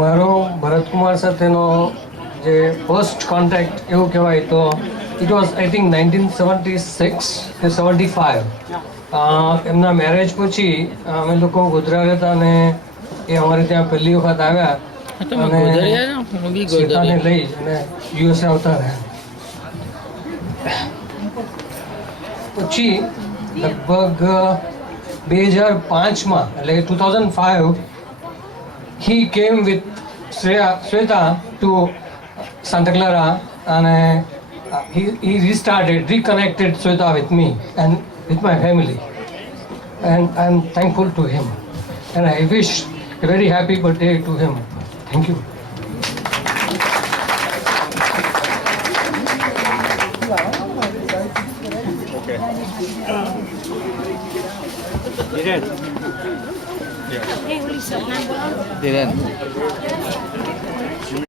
મારો ભરતકુમાર સાથેનો જે ફર્સ્ટ કોન્ટેક્ટ એવું કહેવાય તો ઇટ વોઝ આઈ થિંક 1976 કે 75 એમના મેરેજ પછી અમે લોકો ગોધરા રહેતા અને એ અમારે ત્યાં પહેલી વખત આવ્યા અને સીતાને લઈ અને યુએસએ આવતા રહ્યા. પછી લગભગ 2005માં એટલે 2005 he came with Sweta to Santa Clara and he reconnected Sweta with me and with my family, and I'm thankful to him and I wish a very happy birthday to him. Thank you. Okay. Dhiren.